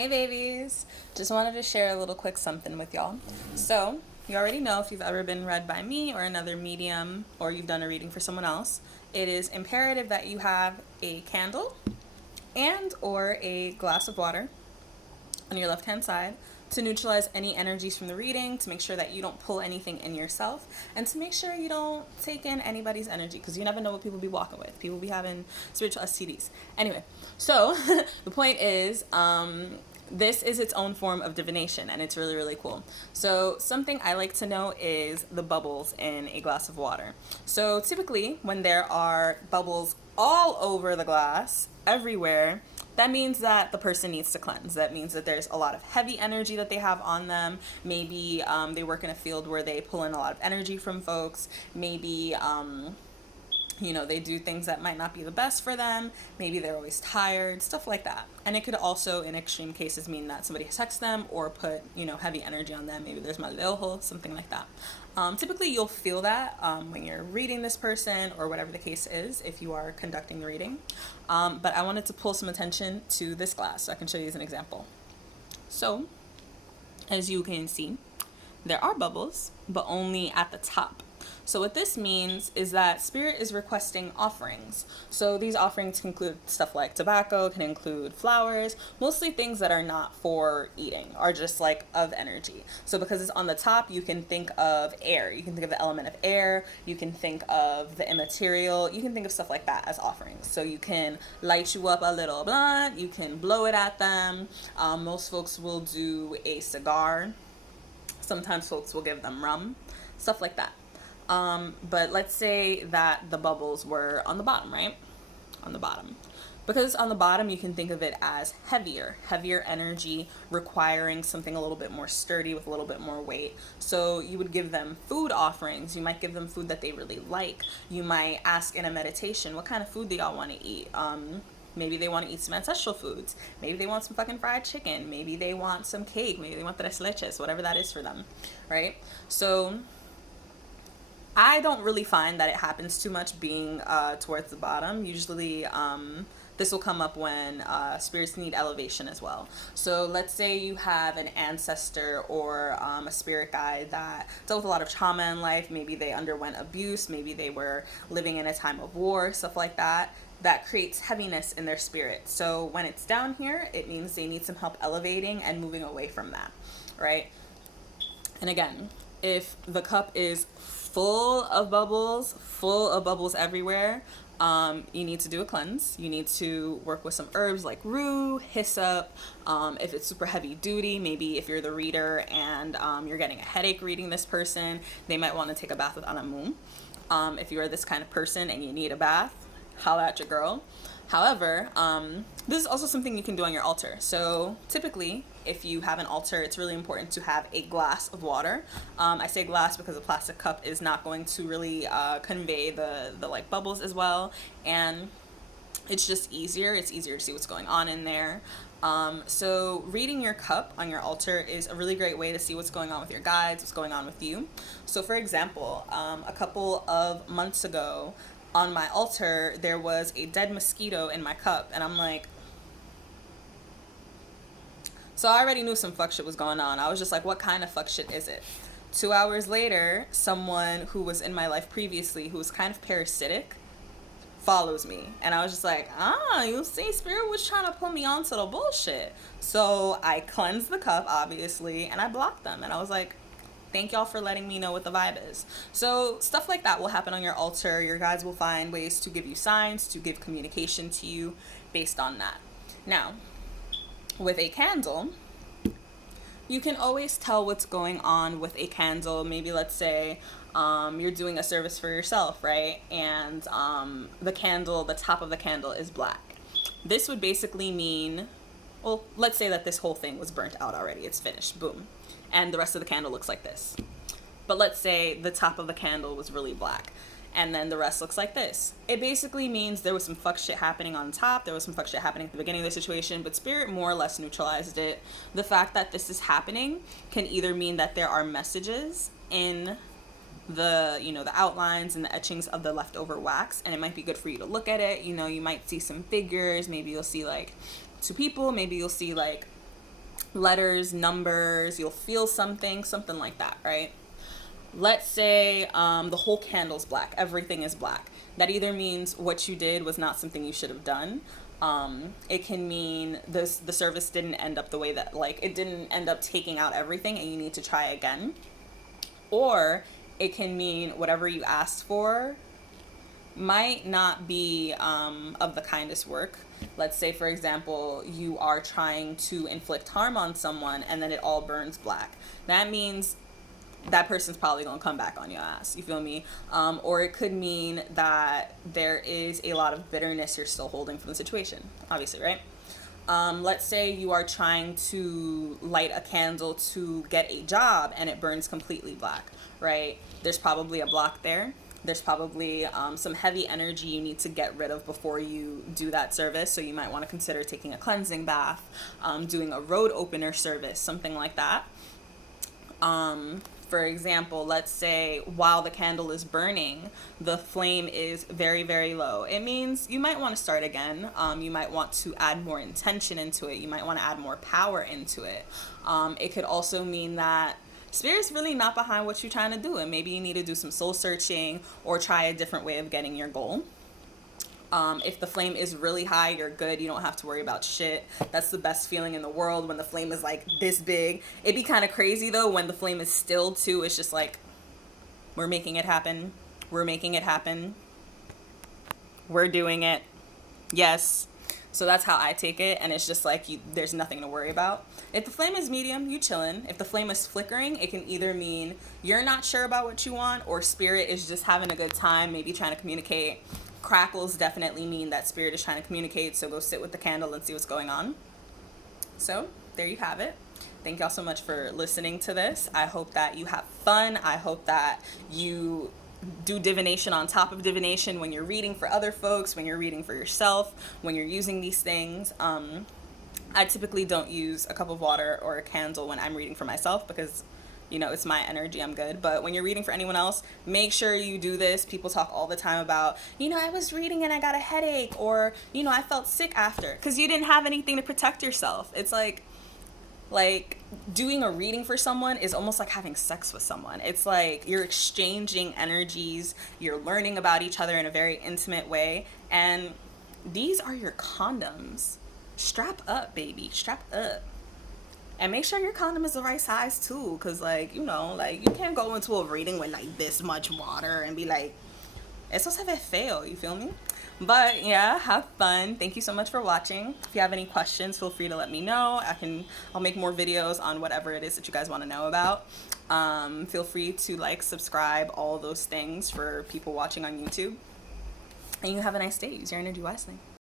Hey babies! Just wanted to share a little quick something with y'all. So, you already know if you've ever been read by me or another medium or you've done a reading for someone else, it is imperative that you have a candle and or a glass of water on your left hand side to neutralize any energies from the reading, to make sure that you don't pull anything in yourself, and to make sure you don't take in anybody's energy, because you never know what people be walking with. People be having spiritual STDs. Anyway, so the point is, this is its own form of divination, and it's really, really cool. So something I like to know is the bubbles in a glass of water. So typically, when there are bubbles all over the glass, everywhere, that means that the person needs to cleanse. That means that there's a lot of heavy energy that they have on them. Maybe they work in a field where they pull in a lot of energy from folks. Maybe they do things that might not be the best for them. Maybe they're always tired, stuff like that. And it could also, in extreme cases, mean that somebody has texted them or put, heavy energy on them. Maybe there's mal de ojo, something like that. Typically, you'll feel that when you're reading this person or whatever the case is, if you are conducting the reading. But I wanted to pull some attention to this glass so I can show you as an example. So, as you can see, there are bubbles, but only at the top. So what this means is that Spirit is requesting offerings. So these offerings can include stuff like tobacco, can include flowers, mostly things that are not for eating, are just like of energy. So because it's on the top, you can think of air. You can think of the element of air. You can think of the immaterial. You can think of stuff like that as offerings. So you can light you up a little blunt. You can blow it at them. Most folks will do a cigar. Sometimes folks will give them rum, stuff like that. But let's say that the bubbles were on the bottom, right? On the bottom. Because it's on the bottom, you can think of it as heavier energy, requiring something a little bit more sturdy with a little bit more weight. So you would give them food offerings. You might give them food that they really like. You might ask in a meditation, what kind of food do y'all want to eat? Maybe they want to eat some ancestral foods. Maybe they want some fucking fried chicken. Maybe they want some cake. Maybe they want tres leches, whatever that is for them, right? So I don't really find that it happens too much being towards the bottom. Usually this will come up when spirits need elevation as well. So let's say you have an ancestor or a spirit guide that dealt with a lot of trauma in life. Maybe they underwent abuse. Maybe they were living in a time of war, stuff like that. That creates heaviness in their spirit. So when it's down here, it means they need some help elevating and moving away from that, right? And again, if the cup is full of bubbles everywhere, you need to do a cleanse. You need to work with some herbs like rue, hyssop. If it's super heavy duty, maybe if you're the reader and you're getting a headache reading this person, they might want to take a bath with anamu. If you are this kind of person and you need a bath, holla at your girl. However, this is also something you can do on your altar. So typically, if you have an altar, it's really important to have a glass of water. I say glass because a plastic cup is not going to really convey the like bubbles as well. And it's just easier. It's easier to see what's going on in there. So reading your cup on your altar is a really great way to see what's going on with your guides, what's going on with you. So for example, a couple of months ago, on my altar, there was a dead mosquito in my cup, and I'm like, so I already knew some fuck shit was going on. I was just like, what kind of fuck shit is it? 2 hours later, someone who was in my life previously, who was kind of parasitic, follows me. And I was just like, you see, Spirit was trying to put me onto the bullshit. So I cleansed the cup, obviously, and I blocked them. And I was like, thank y'all for letting me know what the vibe is. So stuff like that will happen on your altar. Your guides will find ways to give you signs, to give communication to you based on that. Now, with a candle, you can always tell what's going on with a candle. Maybe let's say you're doing a service for yourself, right? And the top of the candle is black. This would basically mean, well, let's say that this whole thing was burnt out already. It's finished, boom. And the rest of the candle looks like this. But let's say the top of the candle was really black, and then the rest looks like this. It basically means there was some fuck shit happening on top, there was some fuck shit happening at the beginning of the situation, but Spirit more or less neutralized it. The fact that this is happening can either mean that there are messages in the outlines and the etchings of the leftover wax, and it might be good for you to look at it. You might see some figures, maybe you'll see like two people, maybe you'll see like letters, numbers, you'll feel something like that, right? Let's say the whole candle's black, everything is black. That either means what you did was not something you should have done. It can mean the service didn't end up the way that, like, it didn't end up taking out everything and you need to try again. Or it can mean whatever you asked for might not be of the kindest work. Let's say, for example, you are trying to inflict harm on someone and then it all burns black. That means that person's probably gonna come back on your ass, you feel me? Or it could mean that there is a lot of bitterness you're still holding from the situation, obviously, right? Let's say you are trying to light a candle to get a job and it burns completely black, right? There's probably a block there. There's probably some heavy energy you need to get rid of before you do that service. So you might want to consider taking a cleansing bath, doing a road opener service, something like that. For example, let's say while the candle is burning, the flame is very, very low. It means you might want to start again. You might want to add more intention into it. You might want to add more power into it. It could also mean that Spirit's really not behind what you're trying to do, and maybe you need to do some soul searching or try a different way of getting your goal. If the flame is really high, you're good. You don't have to worry about shit. That's the best feeling in the world, when the flame is like this big. It'd be kind of crazy though when the flame is still too. It's just like, we're making it happen. We're making it happen. We're doing it. Yes. So that's how I take it, and it's just like there's nothing to worry about. If the flame is medium, you chillin'. If the flame is flickering, it can either mean you're not sure about what you want, or Spirit is just having a good time, maybe trying to communicate. Crackles definitely mean that Spirit is trying to communicate, so go sit with the candle and see what's going on. So there you have it. Thank y'all so much for listening to this. I hope that you have fun. I hope that you do divination on top of divination when you're reading for other folks, when you're reading for yourself, when you're using these things. I typically don't use a cup of water or a candle when I'm reading for myself because, you know, it's my energy, I'm good. But when you're reading for anyone else, make sure you do this. People talk all the time about, you know, I was reading and I got a headache, or, you know, I felt sick after, because you didn't have anything to protect yourself. It's like doing a reading for someone is almost like having sex with someone. It's like you're exchanging energies, you're learning about each other in a very intimate way, and these are your condoms. Strap up, baby, strap up. And make sure your condom is the right size too, because, like, you know, like, you can't go into a reading with like this much water and be like, it's supposed to have fail, you feel me? But yeah, have fun. Thank you so much for watching. If you have any questions, feel free to let me know. I'll make more videos on whatever it is that you guys want to know about. Feel free to like, subscribe, all those things for people watching on YouTube. And you have a nice day. Use your energy wisely.